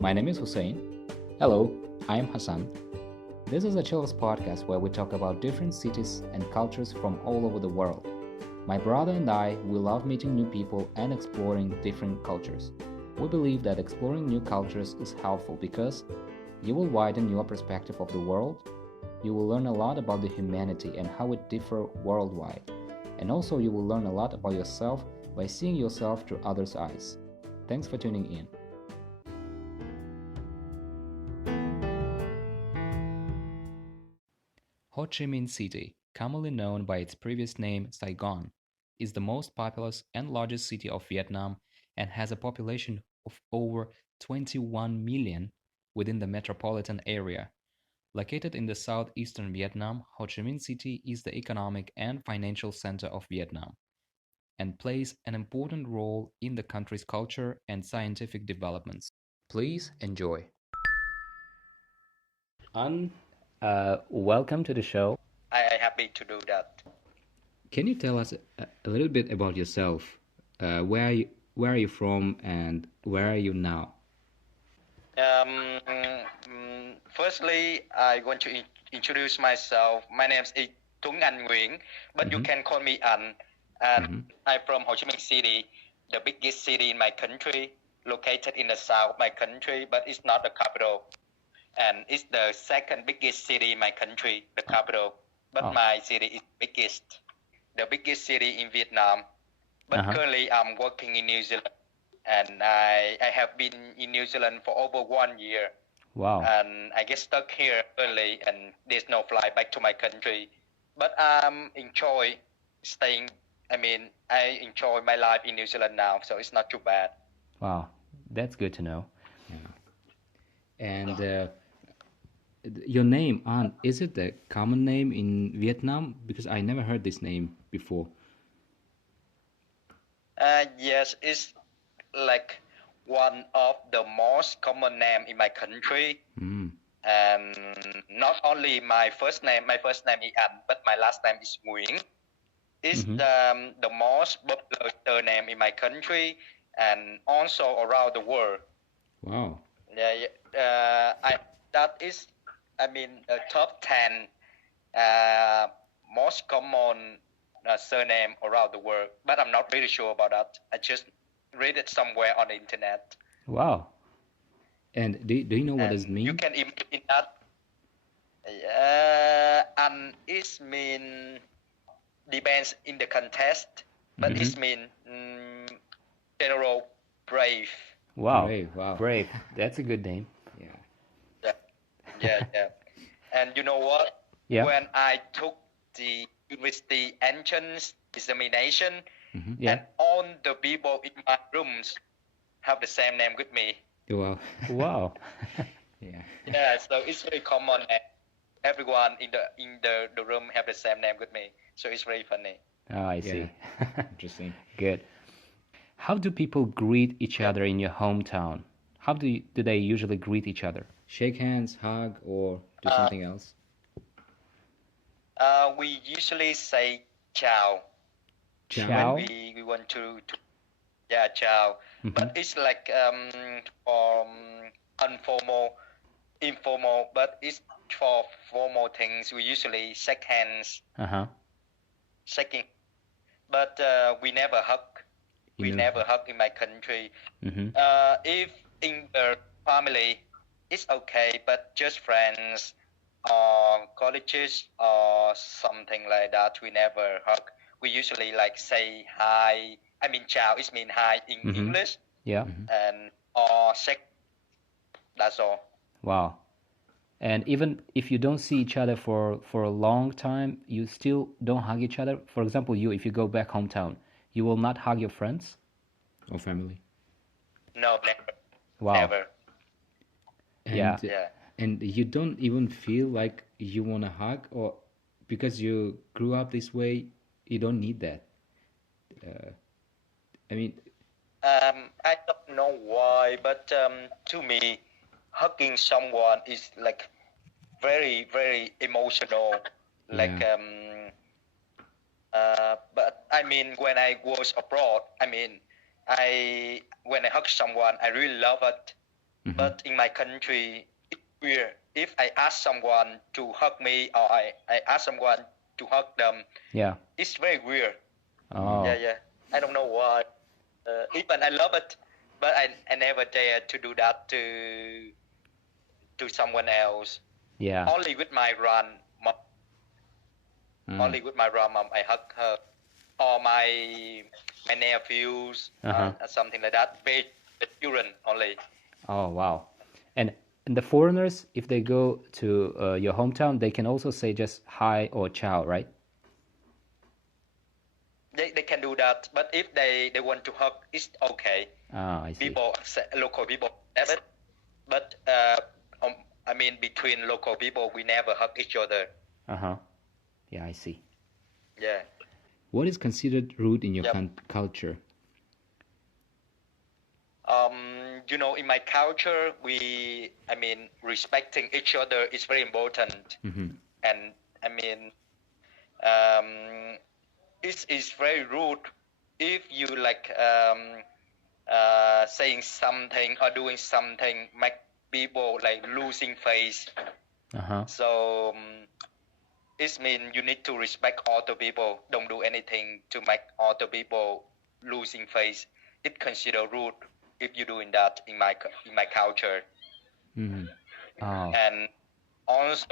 My name is Hussein. Hello, I am Hassan. This is a Chillers podcast where we talk about different cities and cultures from all over the world. My brother and I, we love meeting new people and exploring different cultures. We believe that exploring new cultures is helpful because you will widen your perspective of the world, you will learn a lot about the humanity and how it differs worldwide, and also you will learn a lot about yourself by seeing yourself through others' eyes. Thanks for tuning in. Ho Chi Minh City, commonly known by its previous name Saigon, is the most populous and largest city of Vietnam and has a population of over 21 million within the metropolitan area. Located in the southeastern Vietnam, Ho Chi Minh City is the economic and financial center of Vietnam and plays an important role in the country's culture and scientific developments. Please enjoy. Welcome to the show. I happy to do that. Can you tell us a little bit about yourself? Where are you from and where are you now? Firstly, I want to introduce myself. My name is Anh Nguyen, but you can call me Anh. And I'm from Ho Chi Minh City, the biggest city in my country, located in the south of my country, but it's not the capital. And it's the second biggest city in my country, the capital. But my city is the biggest city in Vietnam. But currently, I'm working in New Zealand, and I have been in New Zealand for over 1 year. Wow. And I get stuck here early, and there's no flight back to my country. But I enjoy my life in New Zealand now, so it's not too bad. Wow, that's good to know. Yeah. And your name, An, is it a common name in Vietnam? Because I never heard this name before. Yes, it's like one of the most common name in my country. And not only my first name is An, but my last name is Nguyen. It's the most popular surname in my country and also around the world. Wow. That is, the top 10 most common surname around the world. But I'm not really sure about that. I just read it somewhere on the internet. Wow. And do you know what does mean? You can imagine that. And it mean depends in the context, but it mean general brave. Wow. Brave. Wow. Brave. That's a good name. Yeah. And you know what? Yeah. When I took the university entrance examination, and all the people in my rooms have the same name with me. Wow. Wow. Yeah, so it's very common. Everyone in the room have the same name with me, so it's very funny. Oh, I see. Interesting. Good. How do people greet each other in your hometown? How do they usually greet each other? Shake hands, hug, or do something else? We usually say ciao. Ciao? When we want to ciao. But it's like informal, but it's for formal things. We usually shake hands. Shaking. But we never hug. We never hug in my country. If in the family, it's okay, but just friends or colleges or something like that, we never hug. We usually like say hi. Ciao, it means hi in English. Yeah. And or shake. That's all. Wow. And even if you don't see each other for a long time, you still don't hug each other. For example, if you go back hometown, you will not hug your friends or family? No, never. Wow. Never. And, and you don't even feel like you want to hug, or because you grew up this way, you don't need that. I don't know why, but to me, hugging someone is like very, very emotional. Like, but when I was abroad, when I hug someone, I really love it. But in my country, it's weird. If I ask someone to hug me or I ask someone to hug them, it's very weird. Oh. Yeah. I don't know why. Even I love it, but I never dare to do that to someone else. Yeah. Only with my grandmom. Only with my grandmom I hug her, or my nephews, something like that. With the children only. Oh wow! And the foreigners, if they go to your hometown, they can also say just hi or ciao, right? They can do that, but if they want to hug, it's okay. I see. People, local people, that's it. But I mean, between local people, we never hug each other. Yeah, I see. Yeah. What is considered rude in your culture? In my culture, respecting each other is very important. And I mean, it's very rude if you saying something or doing something make people losing face. So it means you need to respect other people. Don't do anything to make other people losing face. It's considered rude if you're doing that in my culture. And also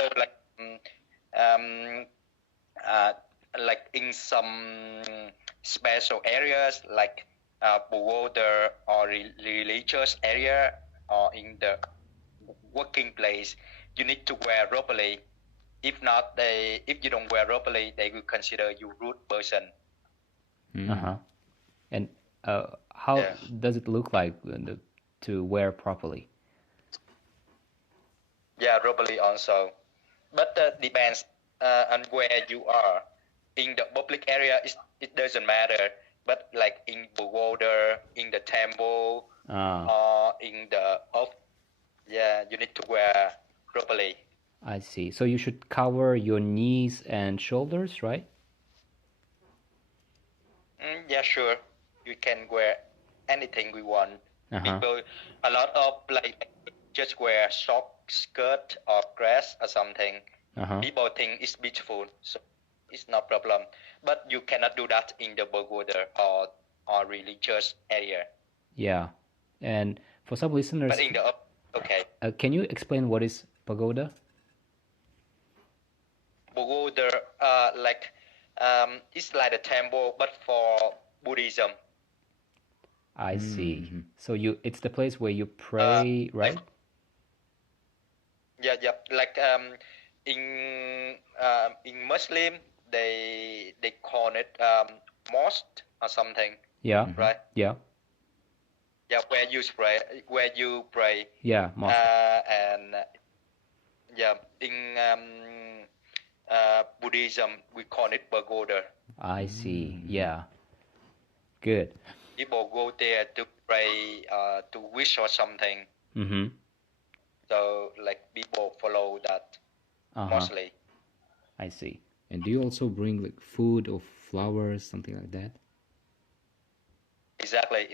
in some special areas like Pagoda or religious area or in the working place, you need to wear properly. If not, if you don't wear properly, they will consider you rude person. And how does it look like to wear properly? Yeah, properly also, but depends on where you are. In the public area, it doesn't matter. But like in Pagoda, in the temple, or in the you need to wear properly. I see. So you should cover your knees and shoulders, right? Yeah, sure. You can wear anything we want. People, a lot of just wear short skirt or dress or something. People think it's beautiful, so it's no problem. But you cannot do that in the Pagoda or religious area. Yeah, and for some listeners, but in the can you explain what is pagoda? Pagoda, it's like a temple, but for Buddhism. I see. So it's the place where you pray, right? Yeah. Like in Muslim, they call it mosque or something. Yeah. Right. Yeah. Yeah, where you pray. Yeah, mosque. And in Buddhism, we call it pagoda. I see. Yeah. Good. People go there to pray, to wish or something. So people follow that mostly. I see. And do you also bring food or flowers, something like that? Exactly.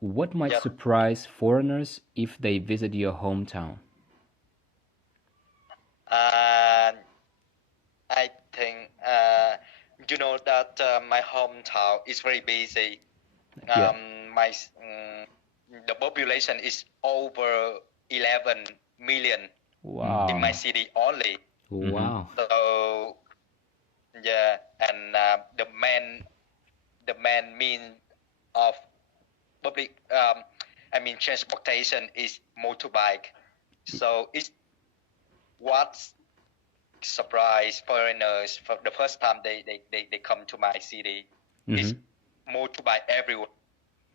What might surprise foreigners if they visit your hometown? I think that my hometown is very busy. The population is over 11 million. Wow. In my city only. Wow. So and the main mean of public transportation is motorbike. So it's what surprise foreigners for the first time they come to my city. It's motorbike everywhere.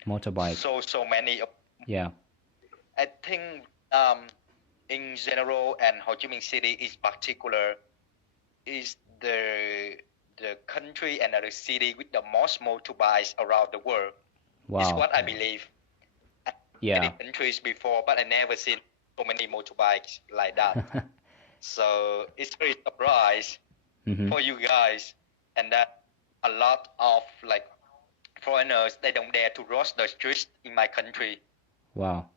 Motorbike. So many. Yeah. I think in general and Ho Chi Minh City is particular is the country and the city with the most motorbikes around the world. Wow. It's what I believe. Yeah. Many countries before, but I never seen so many motorbikes like that. So it's very surprise for you guys, and that a lot of foreigners, they don't dare to cross the streets in my country. Wow.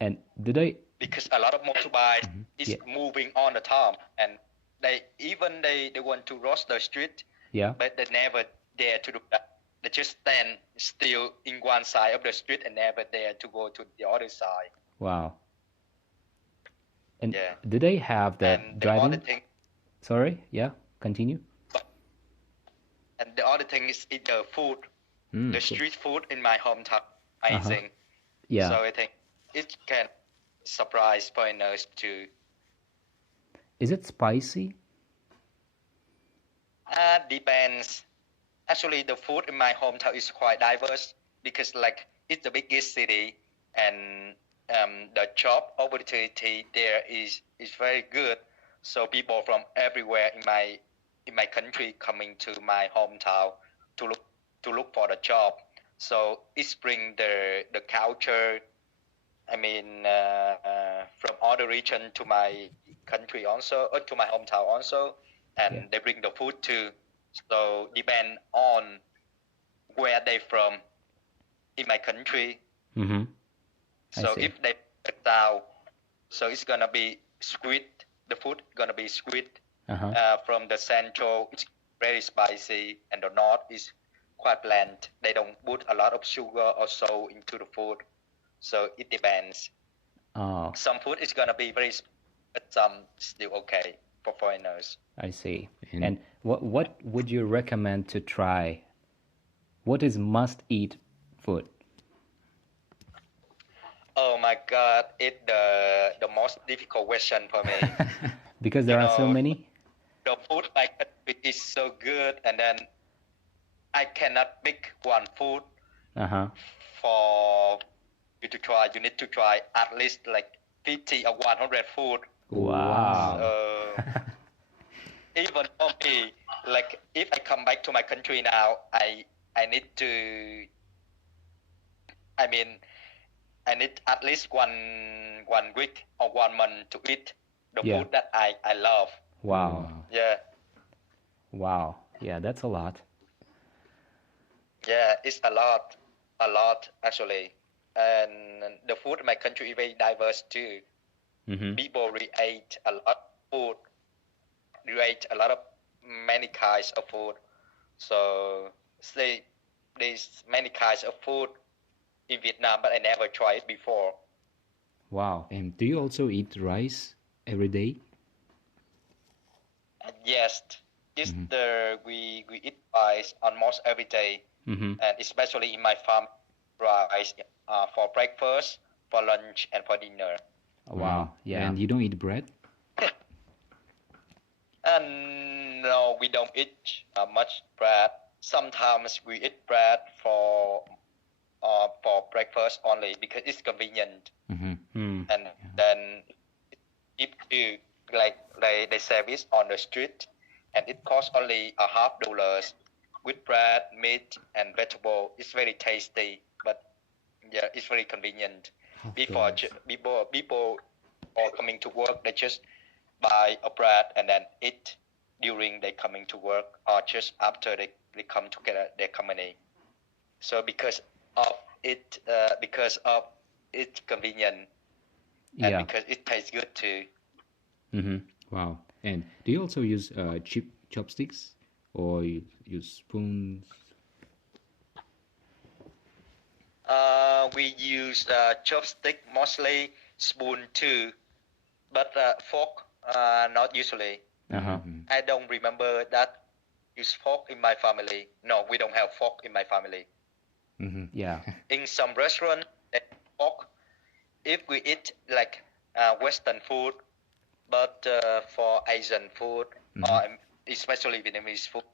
And do they? Because a lot of motorbikes is Yeah. moving on the top, and they want to cross the street, Yeah. but they never dare to do that. They just stand still in one side of the street and never dare to go to the other side. Wow. And Yeah. do they have the And the driving? other thing, Sorry. Yeah. Continue. and the other thing is the food, the So- street food in my hometown, amazing. Yeah. So I think it can surprise foreigners too. Is it spicy? Depends. Actually, the food in my hometown is quite diverse because, like, it's the biggest city, and the job opportunity there is very good. So people from everywhere in my country coming to my hometown to look for the job. So it brings the culture. I mean, from other region to my country also, or to my hometown also, and Yeah. they bring the food too. So depend on where they from in my country. Mm-hmm. So see. if they down, so it's gonna be sweet. The food gonna be sweet. From the central, it's very spicy, and the north is quite bland. They don't put a lot of sugar or salt into the food. So it depends. Oh, Some food is gonna be very, but some still okay for foreigners. I see. And what would you recommend to try? What is must-eat food? Oh my God, it's the most difficult question for me. Because there are so many. The food my country is so good, and then I cannot pick one food for you to try. You need to try at least like 50 or 100 food. Wow. Even for me, like if I come back to my country now, I need to. I mean, I need at least one week or 1 month to eat the food that I love. Wow. Yeah. Wow. Yeah, that's a lot. Yeah, it's a lot actually. And the food in my country is very diverse too. People eat a lot of food, eat a lot of many kinds of food. So there's many kinds of food in Vietnam, but I never tried it before. Wow. And do you also eat rice every day? Yes, we eat rice almost every day, and especially in my farm, rice for breakfast, for lunch, and for dinner. Wow. Yeah. And you don't eat bread? And no, we don't eat much bread. Sometimes we eat bread for breakfast only because it's convenient. And then if you like they serve it on the street, and it costs only $0.50 with bread, meat, and vegetable. It's very tasty, but yeah, it's very convenient. Before people are coming to work, they just buy a bread and then eat during they coming to work or just after they come together their company. So because of it's convenient, and because it tastes good too. Wow. And do you also use chopsticks or you use spoons? We use chopstick mostly, spoon too, but fork not usually. I don't remember that use fork in my family. No, we don't have fork in my family. Yeah. In some restaurant, they have fork if we eat like Western food, but for Asian food or especially Vietnamese food,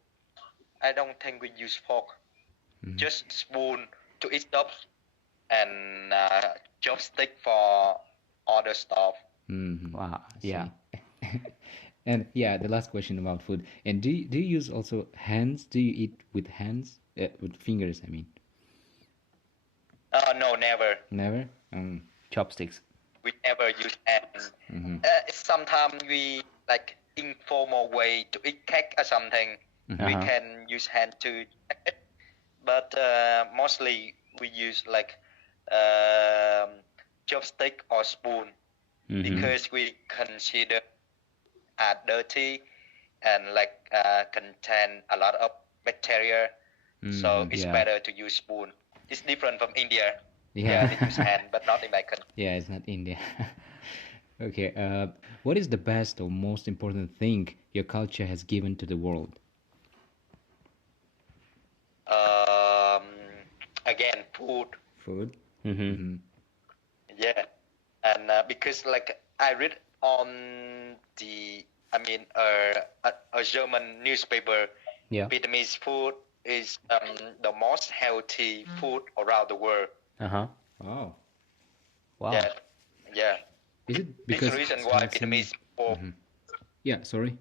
I don't think we use fork. Just spoon to eat stuff and chopstick for other stuff. Wow. Yeah. And yeah, the last question about food. And do you use also hands? Do you eat with hands? With fingers, I mean. No, never. Never? Chopsticks. We never use hands. Sometimes we like informal way to eat cake or something. We can use hand to, but mostly we use like chopstick or spoon because we consider dirty and like contain a lot of bacteria. So it's better to use spoon. It's different from India. Yeah. They use hand, but not in my country. Yeah, it's not India. Okay. What is the best or most important thing your culture has given to the world? Again, food. Food. Yeah, and because like I read on the, I mean, a German newspaper, Yeah. Vietnamese food is the most healthy food around the world. Oh. Wow. Yeah, yeah. Is it This because is the reason it why has some- Vietnamese people Yeah, sorry.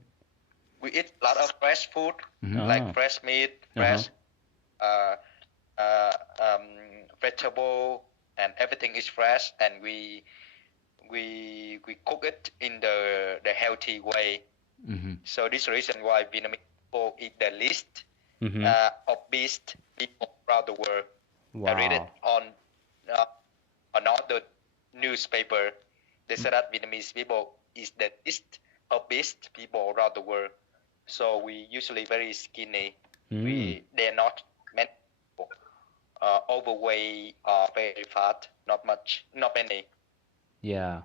we eat a lot of fresh food, like fresh meat, fresh vegetable, and everything is fresh, and we cook it in the healthy way. So this is the reason why Vietnamese people eat the least obese people around the world. Wow. I read it on another newspaper. They said that Vietnamese people is the least obese people around the world. So we usually very skinny. They're not many people overweight or very fat. Not much. Not many. Yeah.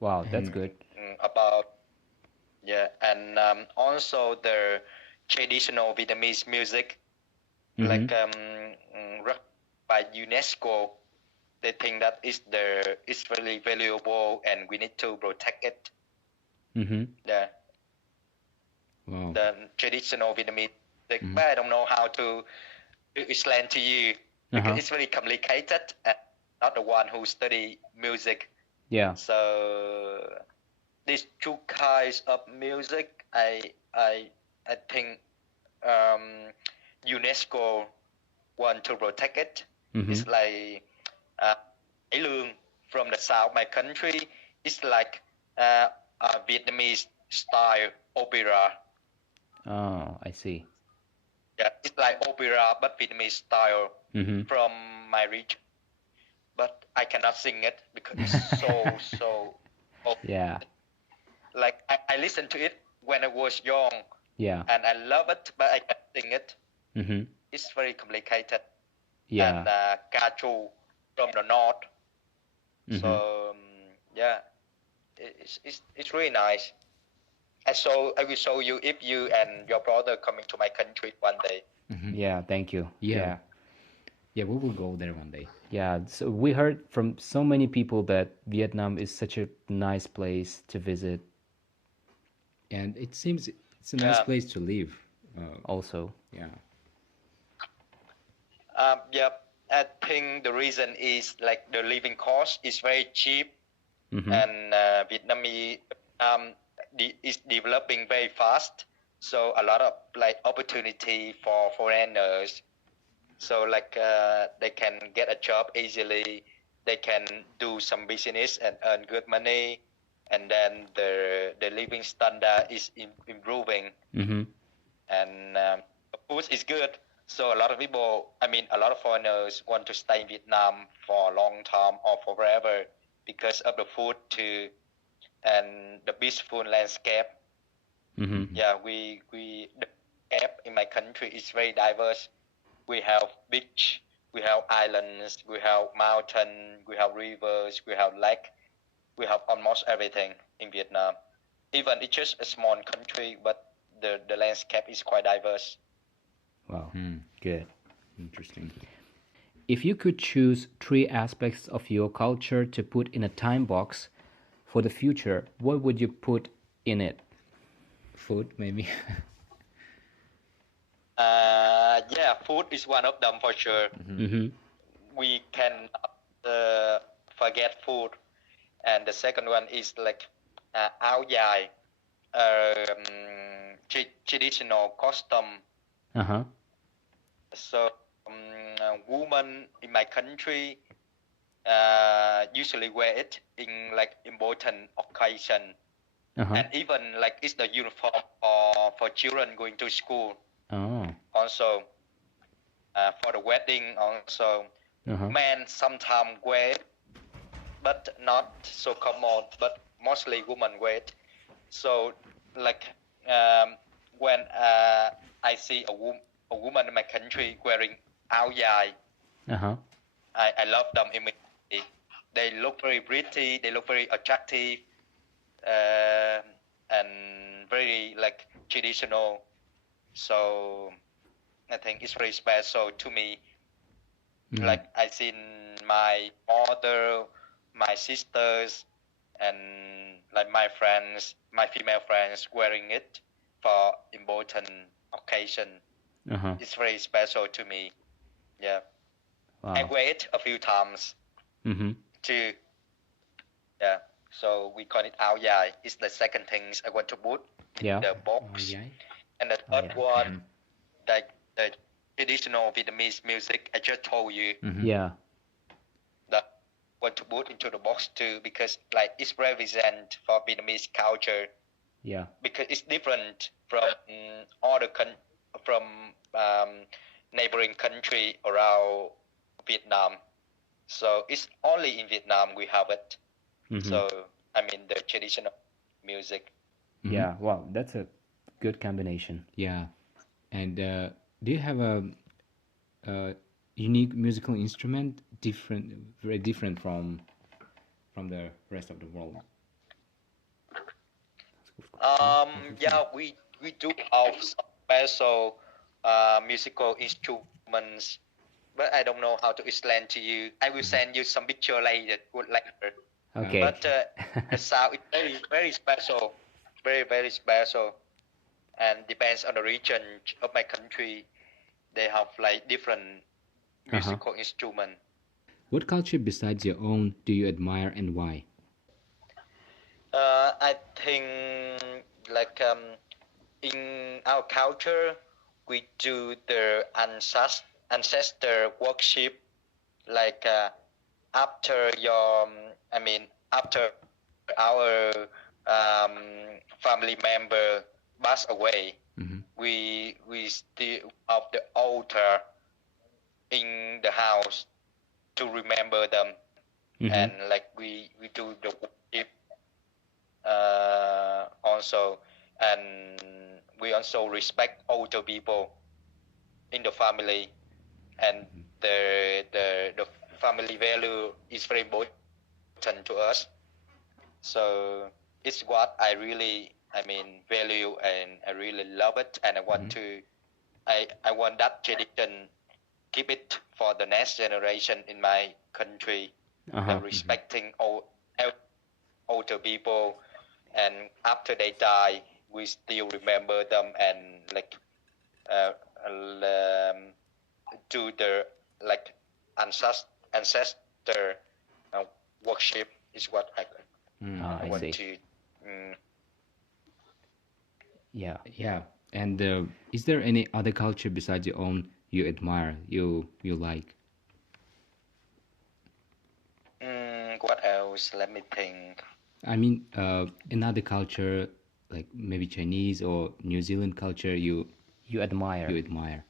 Wow, that's good. And also the traditional Vietnamese music, like by UNESCO, they think that it's really valuable and we need to protect it. Yeah. Wow. The traditional Vietnamese music, but I don't know how to explain to you because it's very complicated. And not the one who study music. Yeah. So these two kinds of music, I think UNESCO want to protect it. It's like Cải Lương from the south, my country. It's like a Vietnamese style opera. Oh, I see. Yeah, it's like opera but Vietnamese style from my region. But I cannot sing it because it's so. Yeah. Like I listened to it when I was young. Yeah. And I love it, but I can't sing it. It's very complicated. Yeah. And ca trù from the north. So yeah, it's really nice. I will show you if you and your brother coming to my country one day. Yeah, thank you. Yeah. Yeah, we will go there one day. Yeah, so we heard from so many people that Vietnam is such a nice place to visit. And it seems it's a nice place to live. Also. Yeah. I think the reason is like the living cost is very cheap, and Vietnamese is developing very fast. So a lot of like opportunity for foreigners. So like they can get a job easily. They can do some business and earn good money, and then the living standard is improving, and the food is good. So a lot of people, a lot of foreigners want to stay in Vietnam for a long time or forever because of the food too, and the peaceful landscape. Yeah, the landscape in my country is very diverse. We have beach, we have islands, we have mountain, we have rivers, we have lake, we have almost everything in Vietnam. Even it's just a small country, but the landscape is quite diverse. Wow, good. Interesting. If you could choose 3 aspects of your culture to put in a time box for the future, what would you put in it? Food, maybe. Yeah, food is one of them for sure. We can forget food. And the second one is like áo dài, traditional costume. So women in my country usually wear it in like important occasion, and even like it's the uniform for children going to school. Also for the wedding also, men sometimes wear it but not so common, but mostly women wear it. So like when I see a woman in my country wearing áo dài, I love them immediately. They look very pretty, they look very attractive, and very like traditional. So I think it's very special to me. Like I seen my mother, my sisters, and like my friends, my female friends wearing it for important occasion. It's very special to me. Yeah. Wow. I wear it a few times too. Yeah. So we call it áo dài. It's the second things I want to put in the box. And the third one, like the traditional Vietnamese music I just told you. Yeah. That want to put into the box too, because like it's represent for Vietnamese culture. Yeah. Because it's different from other from neighboring country around Vietnam. So it's only in Vietnam we have it. So I mean the traditional music. Yeah. Wow, that's a good combination. Yeah. And do you have a unique musical instrument, very different from the rest of the world? Yeah, we do have some special musical instruments, but I don't know how to explain to you. I will send you some picture later. Okay. But the sound is very very special, very very special, and depends on the region of my country. They have like different musical instrument. What culture besides your own do you admire and why? I think like in our culture, we do the ancestor worship, like after your, after our family member pass away, we still have the altar in the house to remember them, and like we do the worship also, and we also respect older people in the family, and the family value is very important to us. So it's what I really value, and I really love it, and I want to I want that tradition, keep it for the next generation in my country, respecting older people, and after they die we still remember them, and like do the like ancestor worship is what I want see. to. Yeah. Yeah. And is there any other culture besides your own you admire, you like? What else? Let me think. I mean, another culture, like maybe Chinese or New Zealand culture, you admire. admire.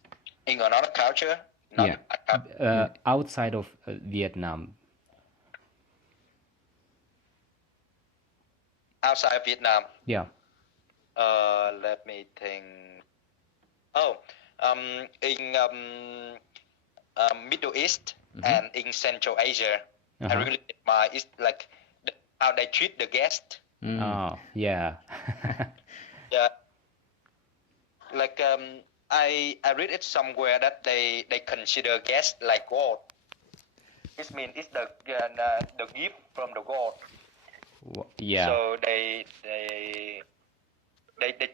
In another culture? Not Outside of Vietnam. Outside of Vietnam. Yeah. Let me think. In Middle East and in Central Asia, I really admire. It's like how they treat the guest. Oh, yeah. Yeah. Like I read it somewhere that they consider guests like God. This means it's the gift from the God. Yeah. So they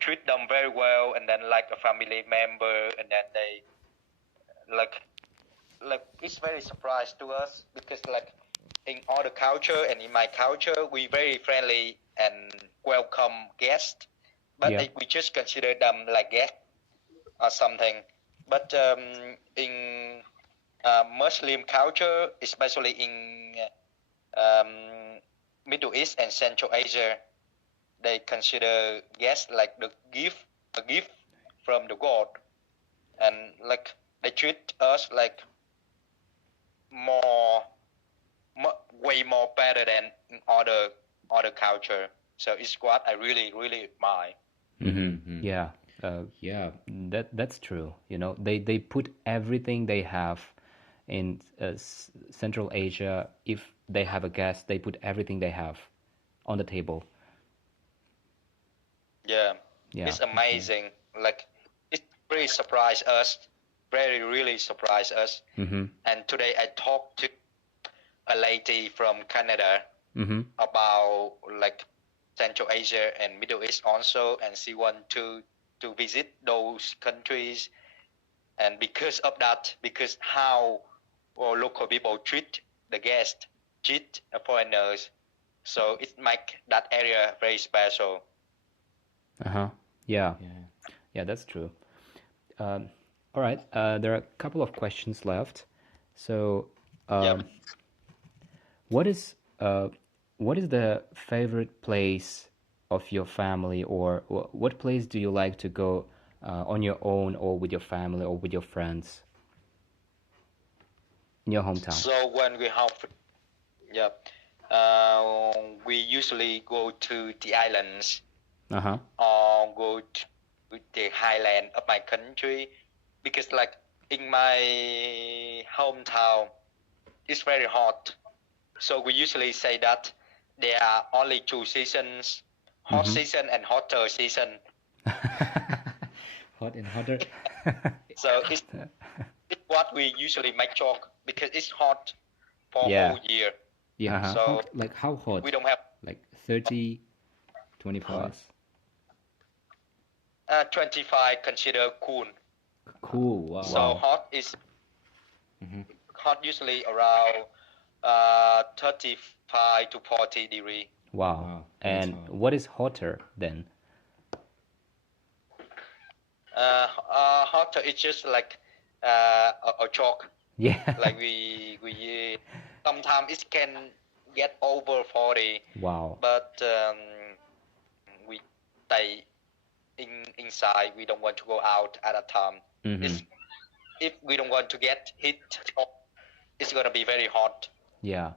treat them very well, and then like a family member, and then they like it's very surprise to us, because like in other culture and in my culture we very friendly and welcome guests, but we just consider them like guests or something. But in Muslim culture, especially in Middle East and Central Asia, they consider guests like a gift from the God, and like they treat us like more way more better than other culture. So it's what I really really admire. Yeah, Yeah. that's true. You know, they put everything they have in Central Asia. If they have a guest, they put everything they have on the table. Yeah, Yeah. it's amazing. Like it really surprised us, very really surprised us. Mm-hmm. And today I talked to a lady from Canada Mm-hmm. about like Central Asia and Middle East also, and she want to visit those countries. And because of that, because how local people treat the guest, treat foreigners, so it make that area very special. Uh-huh. Yeah. Yeah. Yeah, that's true. Um, all right. There are a couple of questions left. So, Yep. what is the favorite place of your family, or what place do you like to go on your own, or with your family, or with your friends in your hometown? So when we have, yeah, we usually go to the islands Uh-huh. or go to the highland of my country, because like in my hometown it's very hot. So we usually say that there are only two seasons, hot season and hotter season. Hot and hotter. So it's what we usually make joke, because it's hot for Yeah. whole year. Yeah. Uh-huh. So How hot? we don't have Like 30, 25. Plus. 25 consider cool. Cool. Wow. So hot is hot usually around 35 to 40 degree. Wow. Wow, that's And hot. what is hotter then? Hotter it's just like a joke. Yeah. Like we sometimes it can get over 40, Wow. but we stay inside. We don't want to go out at a time. Mm-hmm. If we don't want to get heat, it's gonna be very hot. Yeah.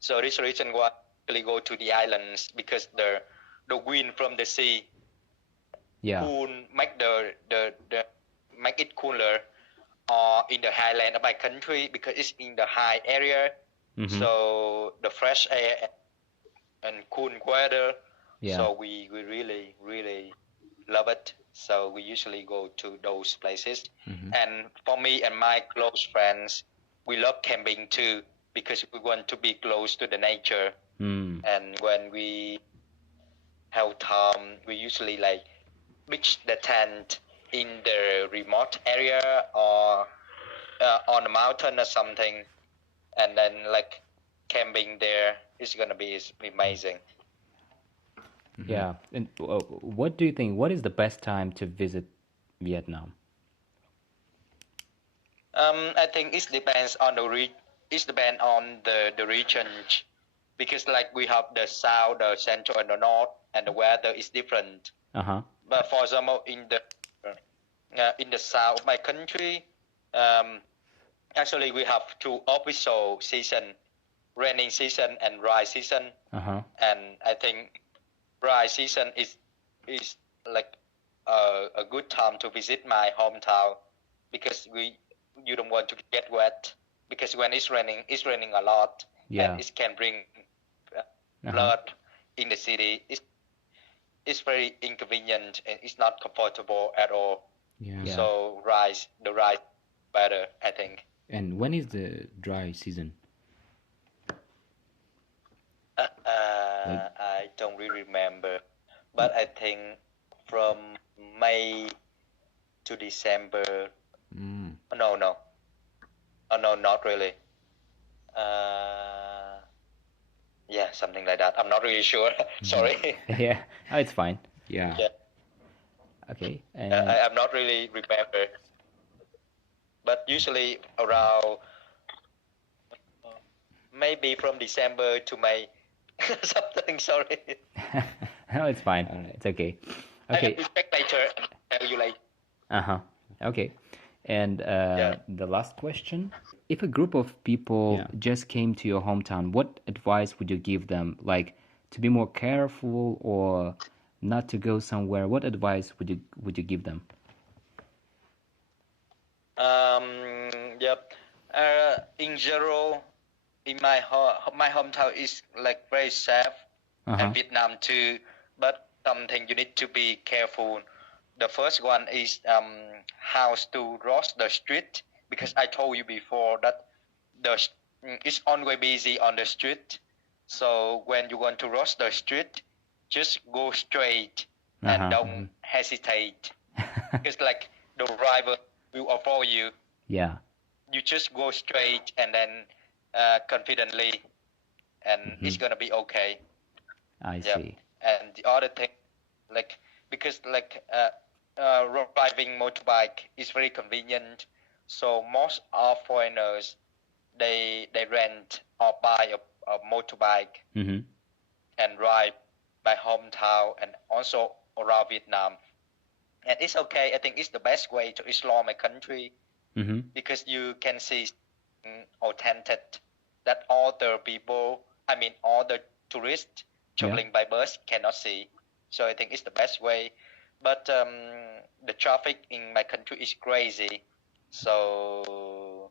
So this reason why we go to the islands, because the wind from the sea Yeah. cool, make the make it cooler in the highland of my country, because it's in the high area. Mm-hmm. So the fresh air and cool weather. Yeah. So we really really love it. So we usually go to those places. And for me and my close friends, we love camping too, because we want to be close to the nature. Mm. And when we have time, we usually like pitch the tent in the remote area or on a mountain or something, and then like camping there is gonna be amazing. Yeah. And what do you think? What is the best time to visit Vietnam? I think it depends on it depends on the region, because like we have the south, the central, and the north, and the weather is different. Uh-huh. But for example, in the south of my country, actually we have two official season, raining season and dry season. Uh-huh. And I think dry season is like a good time to visit my hometown, because you don't want to get wet, because when it's raining a lot. Yeah. And it can bring flood in the city. It's very inconvenient and it's not comfortable at all. Yeah. Yeah. So the rice better, I think. And when is the dry season? I don't really remember, but I think from May to December. No, not really. Yeah, something like that. I'm not really sure. Sorry. Yeah. Oh, it's fine. Yeah. Yeah. Okay. And I'm not really remember, but usually around maybe from December to May. Something. Sorry. no, it's fine. All right. It's okay. I Okay. will check later and tell you later. Uh-huh. Okay. And the last question, if a group of people just came to your hometown, what advice would you give them? Like to be more careful or not to go somewhere? What advice would you give them? Yep. In general, in my hometown is like very safe, and Vietnam too. But something you need to be careful. The first one is how to cross the street, because I told you before that it's always busy on the street. So when you want to cross the street, just go straight and don't hesitate, because like the driver will avoid you. Yeah. You just go straight and then confidently, and it's gonna be okay. I see. And the other thing, like because like driving motorbike is very convenient, so most of foreigners they rent or buy a motorbike and ride my hometown and also around Vietnam, and it's okay. I think it's the best way to explore my country, because you can see authentic that all the people, I mean all the tourists traveling by bus cannot see. So I think it's the best way. But the traffic in my country is crazy, so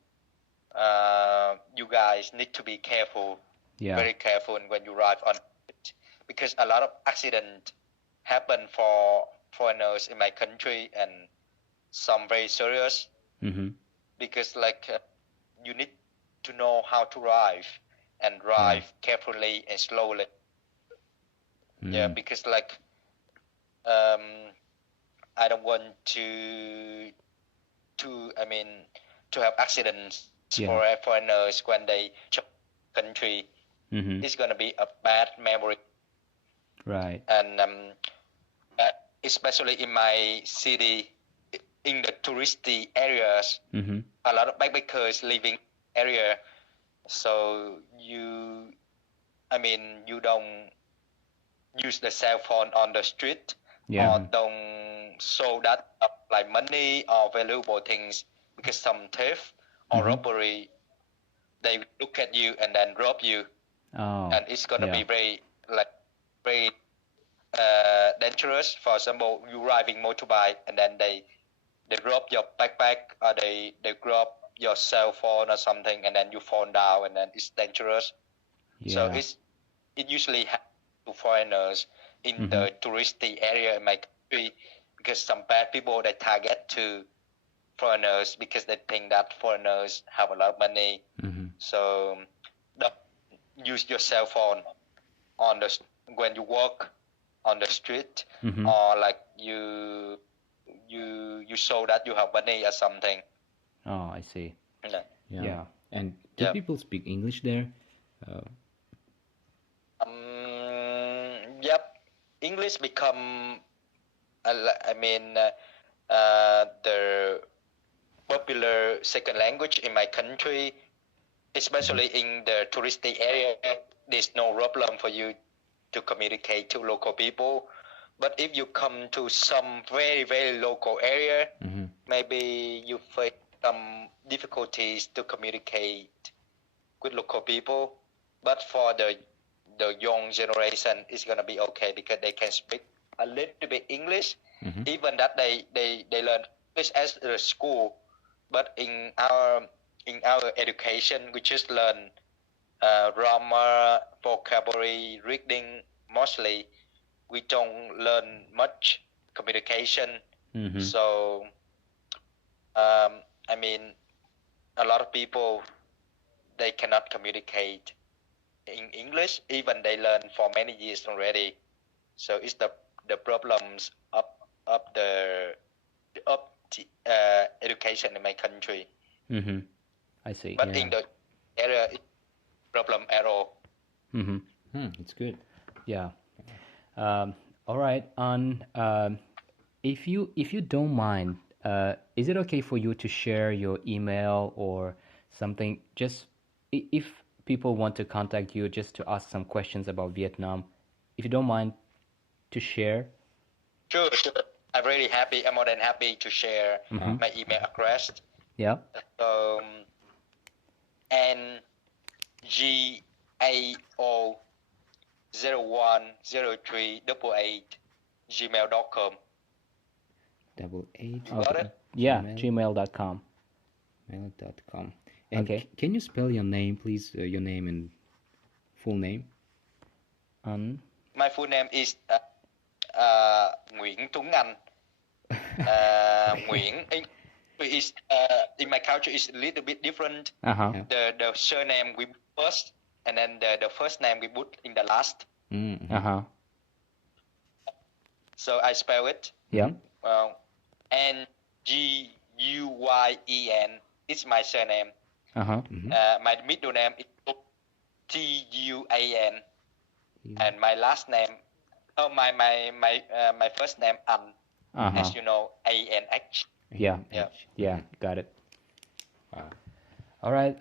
you guys need to be careful, very careful when you drive on it, because a lot of accidents happen for foreigners in my country, and some very serious, because like you need to know how to drive and drive carefully and slowly. Because like I don't want to have accidents for foreigners when they travel country. It's gonna be a bad memory. Right. And especially in my city, in the touristy areas, a lot of backpackers living area. So you don't use the cell phone on the street, or don't show that up like money or valuable things, because some theft or robbery, they look at you and then rob you, and it's gonna be very dangerous. For example, you riding motorbike and then they rob your backpack, or they grab your cell phone or something, and then you fall down, and then it's dangerous. So it usually happens to foreigners in the touristy area in my country, because some bad people they target to foreigners because they think that foreigners have a lot of money. So don't use your cell phone on when you walk on the street, or like you show that you have money or something. Oh, I see. Yeah. And do people speak English there? Yep. English become, the popular second language in my country, especially in the touristy area. There's no problem for you to communicate to local people. But if you come to some very, very local area, maybe you face some difficulties to communicate with local people. But for the young generation, it's gonna be okay, because they can speak a little bit English. Even that they learn English as a school, but in our education, we just learn grammar, vocabulary, reading mostly. We don't learn much communication. So a lot of people, they cannot communicate in English, even they learn for many years already. So it's the problems of the education in my country. I see. But in the area, it's problem at all. It's good. Yeah. All right. If you don't mind, is it okay for you to share your email or something? Just if people want to contact you just to ask some questions about Vietnam, if you don't mind to share. Sure. I'm really happy. I'm more than happy to share my email address. Yeah. NGAO010388 #8. Got it? Yeah, Gmail. gmail.com. Mail.com. And Okay. can you spell your name, please? Your name and full name. My full name is Nguyễn Tuấn Anh. Nguyễn is in my culture is a little bit different. Uh-huh. The surname we put first, and then the first name we put in the last. Uh-huh. So I spell it. Yeah. NGUYEN. It's my surname. Uh-huh. My middle name is TUAN, and my last name, my first name Anh, as you know, ANH. Yeah. Got it. All right.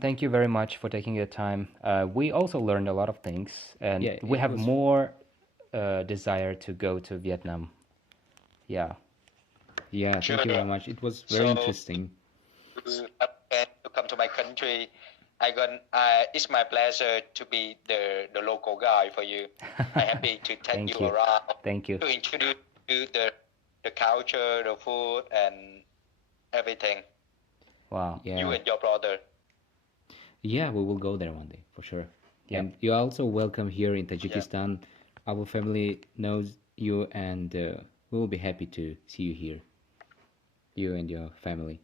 Thank you very much for taking your time. We also learned a lot of things, and Yeah, we it have was- more desire to go to Vietnam. Yeah. Yeah, Sure. thank you very much. It was very interesting. To come to my country, it's my pleasure to be the local guy for you. I'm happy to take Thank you you. around, Thank you. to introduce you the culture, the food, and everything. Wow. Yeah. You and your brother. Yeah, we will go there one day for sure. Yeah. And you're also welcome here in Tajikistan. Our family knows you, and we will be happy to see you here. You and your family.